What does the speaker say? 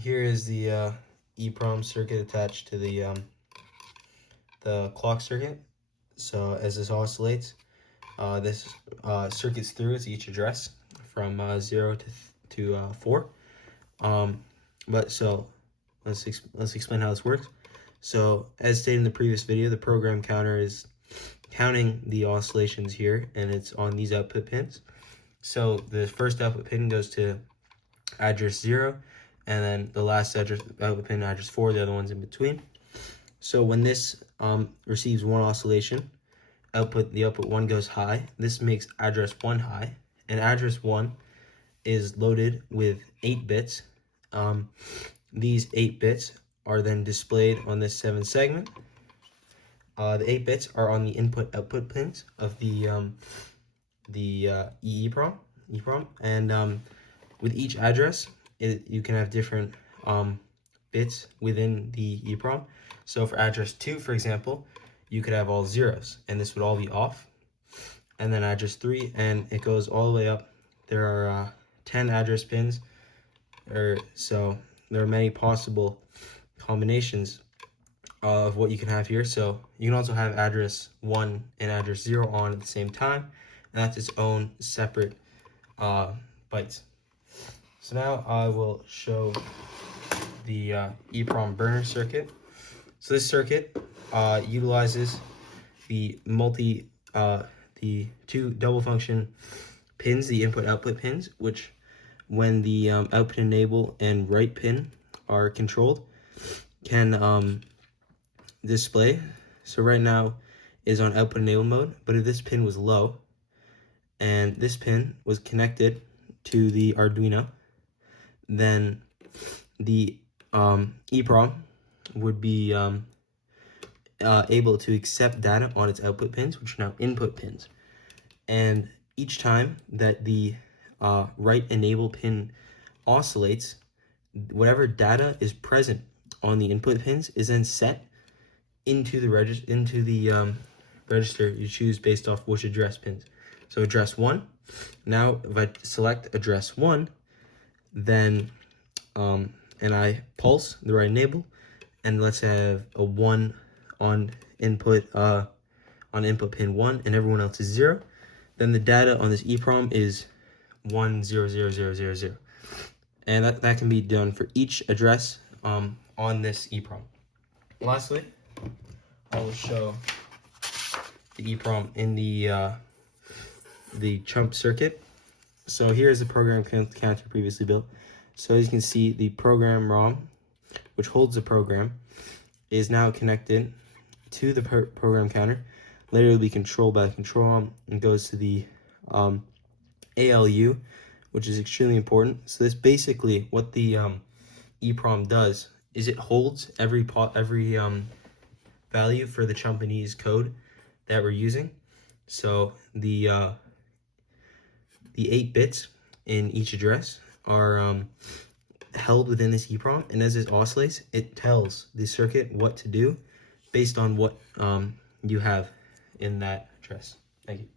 here is the EEPROM circuit attached to the clock circuit. So as this oscillates, this circuits through its each address from 0 to 4. But so let's explain how this works. So as stated in the previous video, the program counter is counting the oscillations here, and it's on these output pins. So the first output pin goes to address 0, and then the last output pin, address 4, the other one's in between. So when this receives one oscillation, the output 1 goes high. This makes address 1 high, and address 1 is loaded with 8 bits. These 8 bits are then displayed on this 7 segment. The 8 bits are on the input-output pins of the EEPROM, and with each address, you can have different bits within the EEPROM. So for address 2, for example, you could have all zeros, and this would all be off. And then address 3, and it goes all the way up. There are 10 address pins, so there are many possible combinations of what you can have here. So you can also have address 1 and address 0 on at the same time, and that's its own separate bytes. So now I will show the EEPROM burner circuit. So this circuit utilizes the two double function pins, the input-output pins, which when the output enable and write pin are controlled, can display. So right now is on output enable mode, but if this pin was low and this pin was connected to the Arduino, then the EEPROM would be able to accept data on its output pins, which are now input pins. And each time that the write enable pin oscillates, whatever data is present on the input pins is then set into the register you choose based off which address pins. So address 1. Now if I select address 1, then and I pulse the write enable, and let's have a 1 on input pin 1, and everyone else is 0. Then the data on this EEPROM is 1 0 0 0 0 0, and that can be done for each address on this EEPROM. Lastly, I will show the EEPROM in the CHUMP circuit. So here's the program counter previously built. So as you can see, the program ROM, which holds the program, is now connected to the program counter. Later it will be controlled by the control ROM and goes to the ALU, which is extremely important. So this basically what the EEPROM does is it holds every value for the Chumpinese code that we're using. So the 8 bits in each address are held within this EEPROM, and as it oscillates, it tells the circuit what to do based on what you have in that address. Thank you.